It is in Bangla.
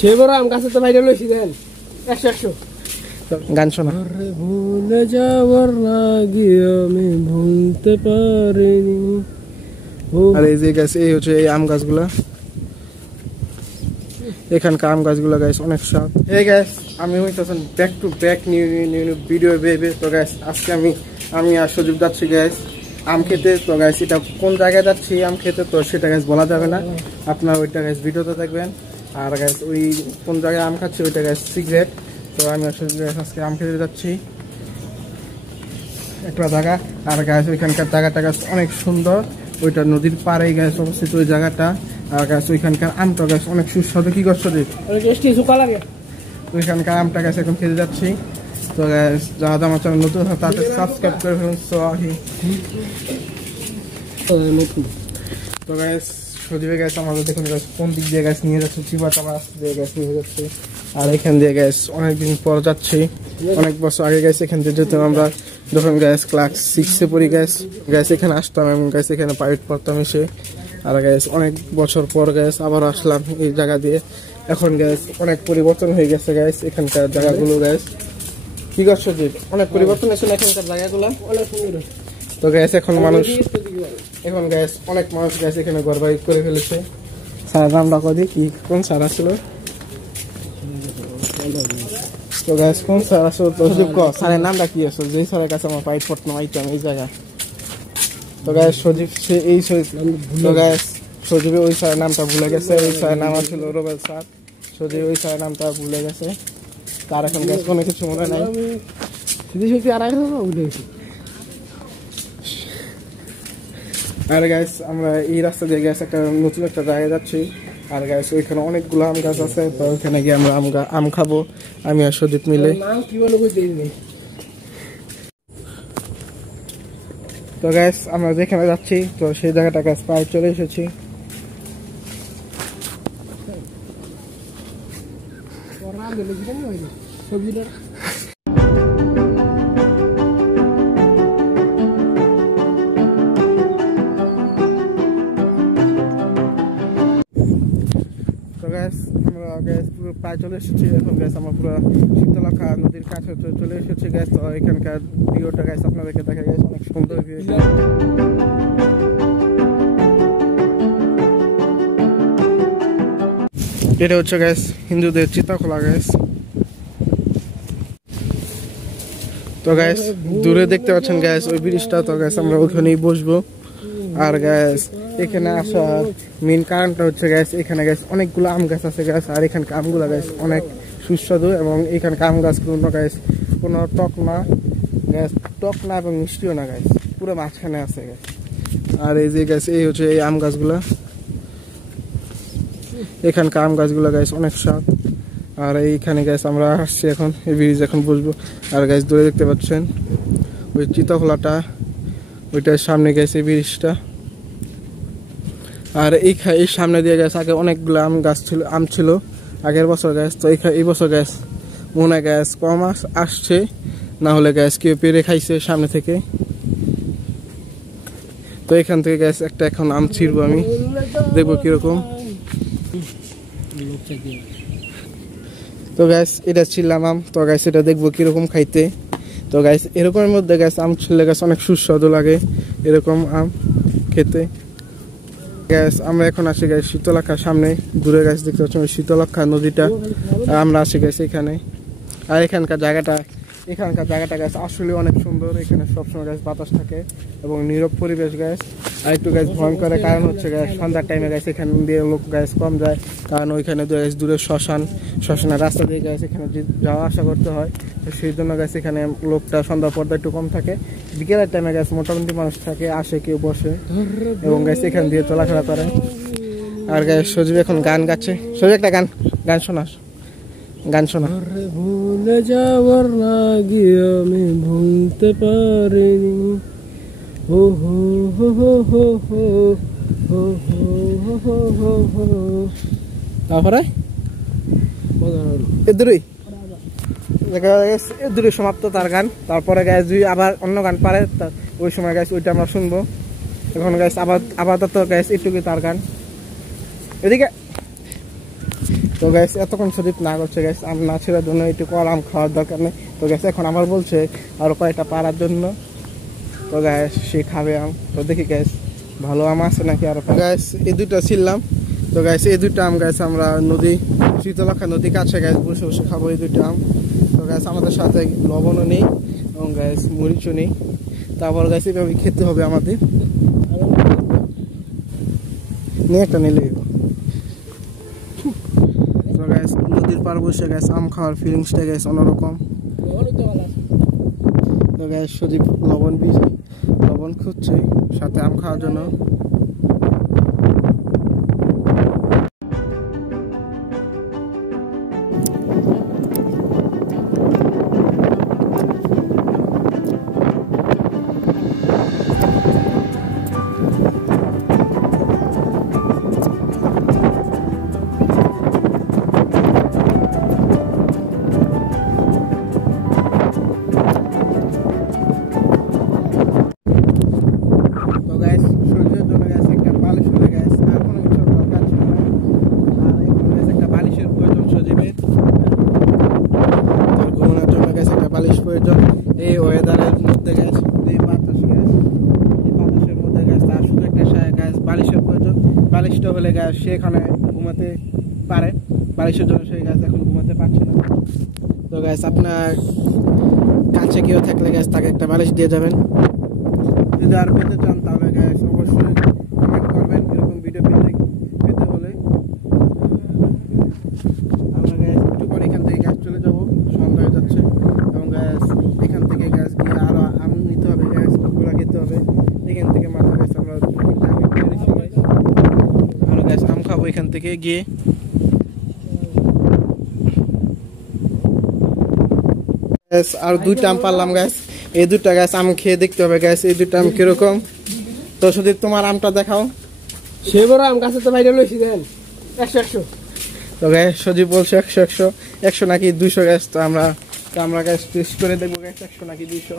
সেবার আম গাছে তো ভাইরাল হয়েছি দেন 100 গান শোনা। ভুলে যাওয়ার লাগে আমি ভুলতে পারিনি। আর এই যে গাছ, এই হচ্ছে এই আম গাছগুলা, এখানকার আম গাছগুলা গাছ অনেক স্বাদ। এই গাছ আমি হইতেছেন back to back new video বেবে। তো গাছ আজকে আমি আর সজীব যাচ্ছি গাছ আম খেতে। তো গাছ এটা কোন জায়গায় যাচ্ছি আম খেতে তো সেটা গাছ বলা যাবে না, আপনার ওইটা গাছ ভিডিওতে দেখবেন। আর গাছ ওই কোন জায়গায় আম খাচ্ছি ওইটা গাছ সিক্রেট। তো আমি আসলে আজকে আম খেতে যাচ্ছি একটা জায়গা। আর গাছ ওইখানকার জায়গাটা গাছ অনেক সুন্দর, ওইটা নদীর পাড়ে গাছ অবস্থিত ওই জায়গাটা। আর গাছ ওইখানকার আমটা গাছ অনেক সুস্বাদু। কি করছো যে ওইখানকার আমটা গাছ এখন খেতে যাচ্ছি। তো গাছ যারা আমার চ্যানেল নতুন হয় তাদের সাবস্ক্রাইব করে ফেলুন। তো গাছ সজীবে গাছ আমাদের দেখুন গাছ কোন দিক দিয়ে গাছ নিয়ে যাচ্ছে, চিবাটা মাছ দিয়ে গাছ নিয়ে যাচ্ছে। আর এখান দিয়ে গ্যাস অনেকদিন পর যাচ্ছি, অনেক বছর আগে গ্যাস এখান থেকে যেতাম আমরা যখন গ্যাস ক্লাস 6-এ পড়ি। গ্যাস এখানে আসতাম এবং গ্যাস এখানে প্রাইভেট পড়তাম এসে। আর গ্যাস অনেক বছর পর গ্যাস আবার আসলাম এই জায়গা দিয়ে। এখন গ্যাস অনেক পরিবর্তন হয়ে গেছে গ্যাস এখানকার জায়গাগুলো। গ্যাস কি করছো যে অনেক পরিবর্তন হয়েছে এখানকার জায়গাগুলো। তো গ্যাস এখন গ্যাস অনেক মানুষ গ্যাস এখানে ঘর বাড়ি করে ফেলেছে। স্যার নামটা কদি কি কোন স্যার আসলো? তো গাইস কোন স্যার আসলে তো স্যারের নামটা কি আসলে, যেই স্যারের কাছে আমার পাইট পড়তাম আইতাম এই জায়গা। তো গাইস সজীব সে এই তো গাইস সজীব ওই স্যারের নামটা ভুলে গেছে। ওই স্যারের নাম ছিল রোবেল স্যার। সজীব ওই স্যারের নামটা ভুলে গেছে, তার এখন গাইস কোনো কিছু মনে নাই। আর গাইস আমরা এই রাস্তা দিয়ে গেছে একটা নতুন একটা জায়গায় যাচ্ছি। আর গাছ ওইখানে অনেকগুলো আম গাছ আছে, তো ওইখানে গিয়ে আমরা আম খাবো আমি আর সজিত মিলে। তো গাছ আমরা যেখানে যাচ্ছি তো সেই জায়গাটা গাছ প্রায় চলে এসেছি। আমরা গ্যাস পুরো প্রায় চলে এসেছি। এখন গ্যাস আমরা পুরো শীতলক্ষা নদীর কাছে চলে এসেছি গ্যাস। তো এখানকার ভিউটা গ্যাস আপনাদেরকে দেখা গেছে অনেক সুন্দর ভিউ। এটা হচ্ছে গ্যাস হিন্দুদের চিতাখোলা গ্যাস। তো গ্যাস দূরে দেখতে পাচ্ছেন গ্যাস ওই ব্রিজটা। তো গ্যাস আমরা ওখানেই বসবো। আর গ্যাস এখানে আসার মেন কারণটা হচ্ছে গ্যাস এখানে গ্যাস অনেকগুলো আম গাছ আছে গ্যাস। আর এখানকার আমগুলো গ্যাস অনেক সুস্বাদু এবং এখানকার আম গাছগুলো গ্যাস কোনো টক না গ্যাস, টক না এবং মিষ্টিও না গ্যাস, পুরো মাঝখানে আছে গ্যাস। আর এই যে গ্যাস এই হচ্ছে এই আম গাছগুলা, এখানকার আম গাছগুলো গ্যাস অনেক স্বাদ। আর এইখানে গ্যাস আমরা আসছি এখন এই ব্রিজ এখন বসবো। আর গ্যাস দূরে দেখতে পাচ্ছেন ওই চিতাখোলাটা, ওইটার সামনে গেছে ব্রিজটা। আর এই সামনে দিয়ে গেছে আগে অনেকগুলো আম ছিল আগের বছর গ্যাস। তো এই বছর গ্যাস মনে গ্যাস কম আসছে, না হলে গ্যাস কেউ পেরে খাইছে সামনে থেকে। তো এখান থেকে গ্যাস একটা এখন আম ছিড়বো, আমি দেখবো কিরকম। তো গ্যাস এটা ছিলাম আম, তো গ্যাস এটা দেখবো কিরকম খাইতে। তো গাইস এরকমের মধ্যে গাছ আম ছিলে গাছ অনেক সুস্বাদু লাগে এরকম আম খেতে। গ্যাস আমরা এখন আসি গাছ শীতলক্ষার সামনে, দূরে গাছ দেখতে পাচ্ছি শীতলক্ষা নদীটা। আমরা আসি গাছ এখানে। আর এখানকার জায়গাটা গাছ আসলে অনেক সুন্দর। এখানে সবসময় গাছ বাতাস থাকে এবং নীরব পরিবেশ গাছ। আর একটু গাছ ভয়ঙ্কর কারণ হচ্ছে গাছ সন্ধ্যার টাইমে গাছ এখানে দিয়ে লোক গাছ কম যায়, কারণ ওইখানে দূরে শ্মশানের রাস্তা দিয়ে গাছ এখানে যাওয়া আসা করতে হয়। তো সেই জন্য গাছ এখানে লোকটা সন্ধ্যার পর্দা একটু কম থাকে। বিকেলের টাইমে গাছ মোটামুটি মানুষ থাকে, আসে কেউ বসে এবং গাছ এখান দিয়ে চলাফেরা করে। আর গাছ সজীব এখন গান গাচ্ছে। সজীব একটা গান শোনা। ভুলে যাওয়ার লাগে আমি ভুলতে পারিনি। হো হো হো হো হো হো হো হো হো। তারপরে এদুরই সমাপ্ত তার গান। তারপরে গাছ যদি আবার অন্য গান পারে ওই সময় গাছ ওইটা আমরা শুনবো। এখন গাছ আপাতত গাছ এটুকু তার গান। এদিকে তো গাইস এতক্ষণ সদীপ না করছে গাইস, আম না ছেড়ার জন্য একটু আম খাওয়ার দরকার নেই। তো গাইস এখন আমার বলছে আরো কয়েকটা পারার জন্য। তো গাইস সে খাবে আম। তো দেখি গাইস ভালো আম আছে নাকি আরো। গাইস এই দুটো ছিলাম। তো গাইস এই দুটো আম গাইস আমরা নদী শীতলক্ষা নদী কাছে গাইস বসে বসে খাবো এই দুটো আম। তো গাইস আমাদের সাথে লবণও নেই এবং গাইস মরিচও নেই। তারপর গাইস এভাবে খেতে হবে আমাদের। নিয়ে একটা নিলে গাইস নদীর পার বসে গাইস আম খাওয়ার ফিলিংসটা গাইস অন্যরকম। তো গাইস সজীব লবণ খুঁজছে সাথে আম খাওয়ার জন্য। এই ওয়েদারের মধ্যে গ্যাস এই বাতাসের মধ্যে গ্যাস তার শুধু একটা গ্যাস বালিশের প্রয়োজন। বালিশটা হলে গ্যাস সেখানে ঘুমাতে পারে, বালিশের জন্য সেই গ্যাস এখন ঘুমাতে পারছে না। তো গ্যাস আপনার কাছে কেউ থাকলে গ্যাস তাকে একটা বালিশ দিয়ে যাবেন। যদি আর পেতে চান তাহলে গ্যাস অবশ্যই কমেন্ট করবেন এরকম ভিডিও পেতে হলে। আমরা গ্যাস একটু পরে এখান থেকে গ্যাস চলে যাবো, সন্ধ্যা হয়ে যাচ্ছে এবং গ্যাস এখান থেকে গ্যাস গিয়ে আরো আম নিতে হবে, গ্যাস কুকুরা খেতে হবে। এখান থেকে মাথা গ্যাস আমরা আরো গ্যাস আম খাবো এখান থেকে গিয়ে। আর দুইটা আম পারলাম গ্যাস, এই দুটা গ্যাস আম খেয়ে দেখতে হবে গ্যাস এই দুটা আম কিরকম। তো সুদীপ তোমার আমটা দেখাও। সে বড় আম গাছে তো বাইরে লইছি দেন 100 তো গ্যাস সজীব বলছে 100 নাকি 200 গ্যাস। তো আমরা গ্যাস টেস্ট করে দেখবো গ্যাস 100 নাকি 200।